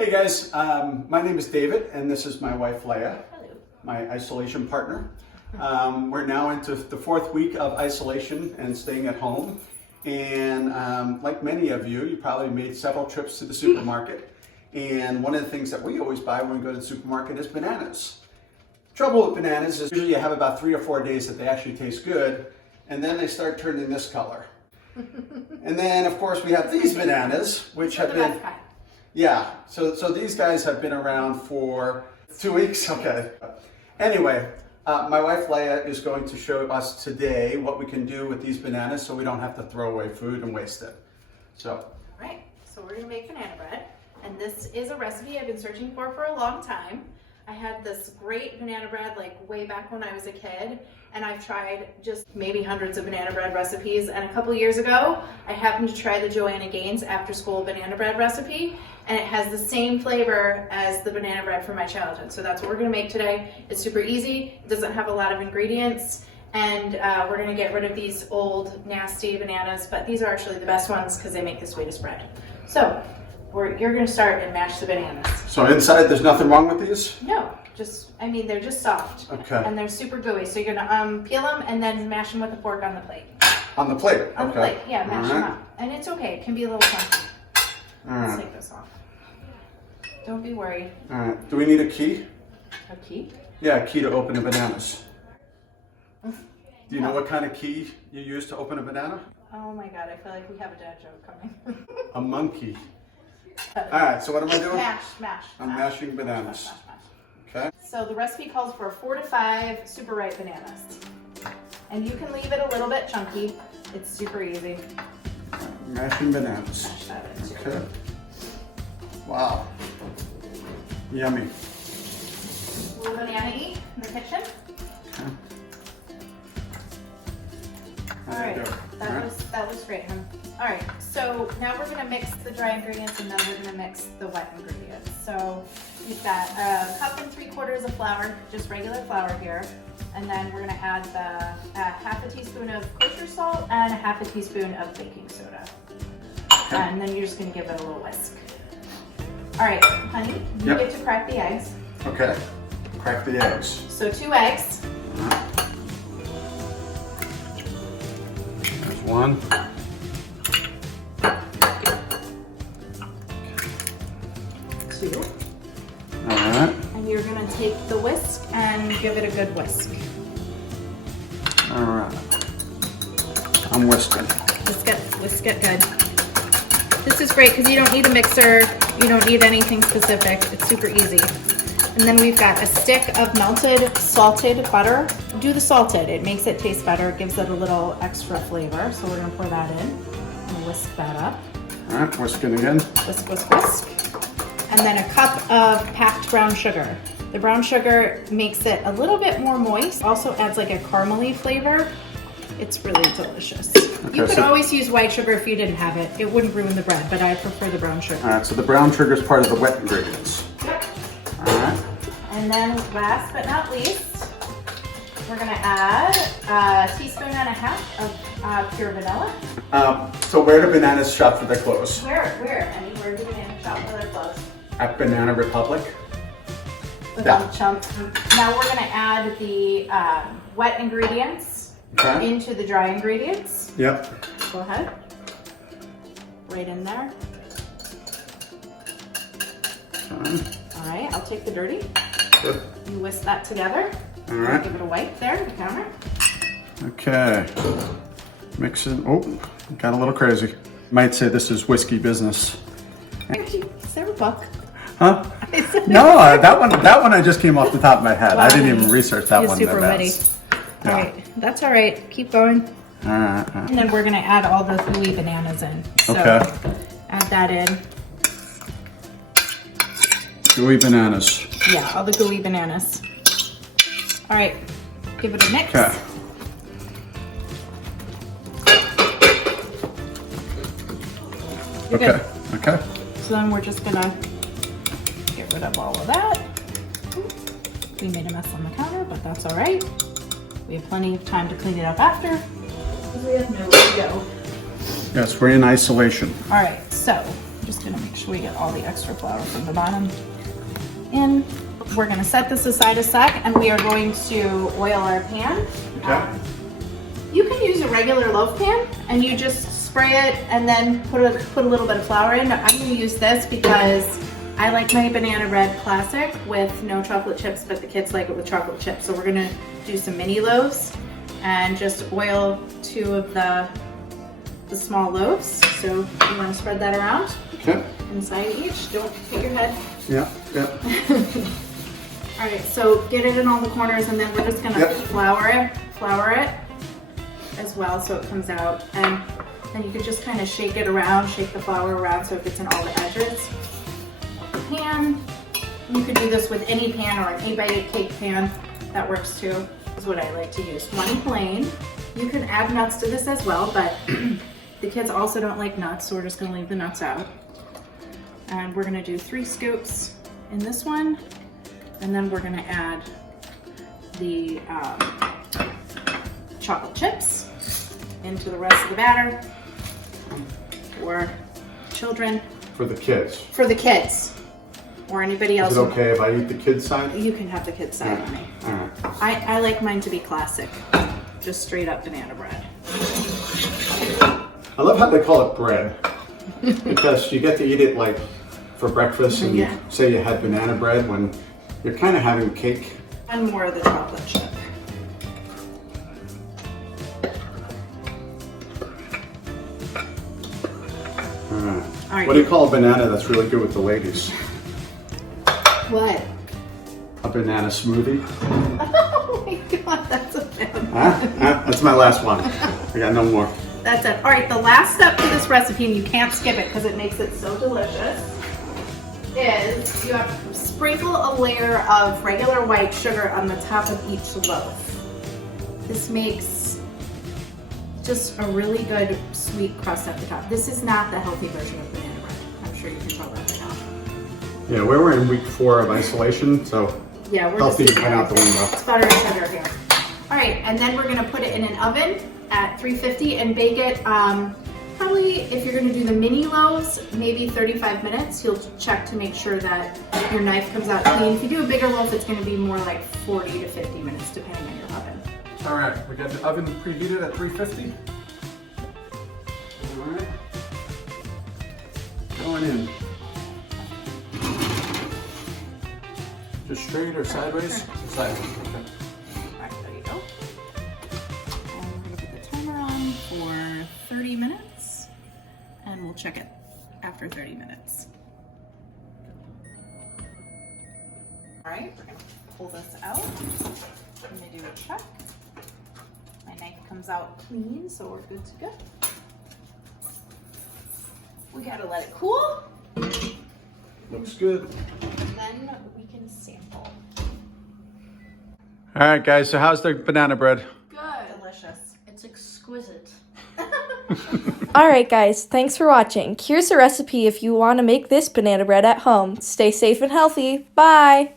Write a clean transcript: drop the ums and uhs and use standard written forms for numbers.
Hey guys, my name is David and this is my wife Leah, Hello. my isolation partner. We're now into the 4th week of isolation and staying at home. And like many of you, you probably made several trips to the supermarket. And one of the things that we always buy when we go to the supermarket is bananas. Trouble with bananas is usually you have about 3 or 4 days that they actually taste good, and then they start turning this color. And then of course we have these bananas, which have been, yeah, so these guys have been around for 2 weeks, okay. Anyway, my wife Leah is going to show us today what we can do with these bananas so we don't have to throw away food and waste it. So. Right, so we're gonna make banana bread. And this is a recipe I've been searching for a long time. I had this great banana bread like way back when I was a kid, and I've tried just maybe hundreds of banana bread recipes. And a couple years ago, I happened to try the Joanna Gaines after school banana bread recipe, and it has the same flavor as the banana bread from my childhood. So that's what we're gonna make today. It's super easy, it doesn't have a lot of ingredients, and we're gonna get rid of these old nasty bananas, but these are actually the best ones because they make the sweetest bread. So you're gonna start and mash the bananas. So inside there's nothing wrong with these? No, they're just soft. Okay. And they're super gooey. So you're gonna peel them and then mash them with a fork on the plate. On the plate? On the plate, yeah, mash All them right. up. And it's okay, it can be a little funky. All Let's right. take this off. Don't be worried. All right. Do we need a key? A key? Yeah, a key to open the bananas. Do you know what kind of key you use to open a banana? Oh my God, I feel like we have a dad joke coming. A monkey. All right, so what am I doing? Mash. I'm mashing bananas. Mash. Okay. So the recipe calls for 4 to 5 super ripe bananas. And you can leave it a little bit chunky. It's super easy. Mashing bananas. Mash that in too. Okay. Wow. Yummy. Little banana-y in the kitchen. Okay. All right, that was great, huh? All right, so now we're gonna mix the dry ingredients and then we're gonna mix the wet ingredients. So we've got 1 3/4 cups of flour, just regular flour here. And then we're gonna add the 1/2 teaspoon of kosher salt and 1/2 teaspoon of baking soda. And then you're just gonna give it a little whisk. All right, honey, you get to crack the eggs. Okay. Crack the eggs. So 2 eggs. There's one. 2. All right. And you're gonna take the whisk and give it a good whisk. All right. I'm whisking. Whisk it good. This is great because you don't need a mixer, you don't need anything specific, it's super easy. And then we've got a stick of melted salted butter. Do the salted, it makes it taste better, it gives it a little extra flavor. So we're gonna pour that in and whisk that up. All right, whisking again. Whisk, whisk, whisk. And then a cup of packed brown sugar. The brown sugar makes it a little bit more moist, also adds like a caramely flavor. It's really delicious. Okay, You could always use white sugar if you didn't have it. It wouldn't ruin the bread, but I prefer the brown sugar. All right, so the brown sugar is part of the wet ingredients. Yep. All right. And then last but not least, we're gonna add 1.5 teaspoons of pure vanilla. So where do bananas shop for their clothes? Where? I mean, where do bananas shop for their clothes? At Banana Republic. The Yeah. dump chunk. Now we're gonna add the wet ingredients Okay. into the dry ingredients. Yep. Go ahead. Right in there. Okay. All right, I'll take the dirty. Good. You whisk that together. All right. Give it a wipe there on the counter. Okay. Mix it. Oh, got a little crazy. Might say this is whiskey business. Is there a book? Huh? No, that one I just came off the top of my head. I didn't even research that one. Super that witty. fast. All right, that's all right. Keep going. All right. And then we're gonna add all the gooey bananas in. So Okay. add that in. Gooey bananas. Yeah, all the gooey bananas. All right, give it a mix. Okay. You're good. Okay. So then we're just gonna get rid of all of that. We made a mess on the counter, but that's all right. We have plenty of time to clean it up after, because we have nowhere to go. Yes, we're in isolation. All right, so I'm just gonna make sure we get all the extra flour from the bottom in. We're gonna set this aside a sec, and we are going to oil our pan. Okay. You can use a regular loaf pan, and you just spray it and then put a little bit of flour in. I'm gonna use this because I like my banana bread classic with no chocolate chips, but the kids like it with chocolate chips. So we're gonna do some mini loaves and just oil 2 of the small loaves. So you wanna spread that around? Okay. Inside each, don't hit your head. Yeah, yeah. All right, so get it in all the corners, and then we're just gonna flour it as well so it comes out. And then you could just kind of shake it around, shake the flour around so it gets in all the edges of the pan. You could do this with any pan or an 8x8 cake pan. That works too. Is what I like to use. One plain. You can add nuts to this as well, but the kids also don't like nuts, so we're just gonna leave the nuts out. And we're gonna do 3 scoops in this one, and then we're gonna add the chocolate chips into the rest of the batter for children. For the kids. For the kids, or anybody else. Is it okay if I eat the kids' side? You can have the kids' side on me. All right. I like mine to be classic, just straight up banana bread. I love how they call it bread because you get to eat it like for breakfast, and you say you had banana bread when you're kind of having cake. And more of the chocolate chip. All right. What do you call a banana that's really good with the ladies? What? A banana smoothie. Oh my god, that's a bad one. Huh? That's my last one. I got no more. That's it. All right, the last step to this recipe, and you can't skip it because it makes it so delicious, is you have to sprinkle a layer of regular white sugar on the top of each loaf. This makes just a really good sweet crust at the top. This is not the healthy version of banana bread. I'm sure you can tell that by now. Yeah, we're in week 4 of isolation, so yeah, we're healthy just went out the window. It's butter and sugar here. All right, and then we're gonna put it in an oven at 350 and bake it probably, if you're gonna do the mini loaves, maybe 35 minutes. You'll check to make sure that your knife comes out clean. If you do a bigger loaf, it's gonna be more like 40 to 50 minutes, depending on your oven. All right, we got the oven preheated at 350. All right. Going in. Just straight or sideways? Sideways, okay. All right, there you go. And we're gonna put the timer on for 30 minutes, and we'll check it after 30 minutes. All right, we're gonna pull this out. I'm gonna do a check. My knife comes out clean, so we're good to go. We gotta let it cool, Looks good. and then we can sample. All right, guys, so how's the banana bread? Good. Delicious. It's exquisite. Alright guys, thanks for watching. Here's a recipe if you want to make this banana bread at home. Stay safe and healthy. Bye!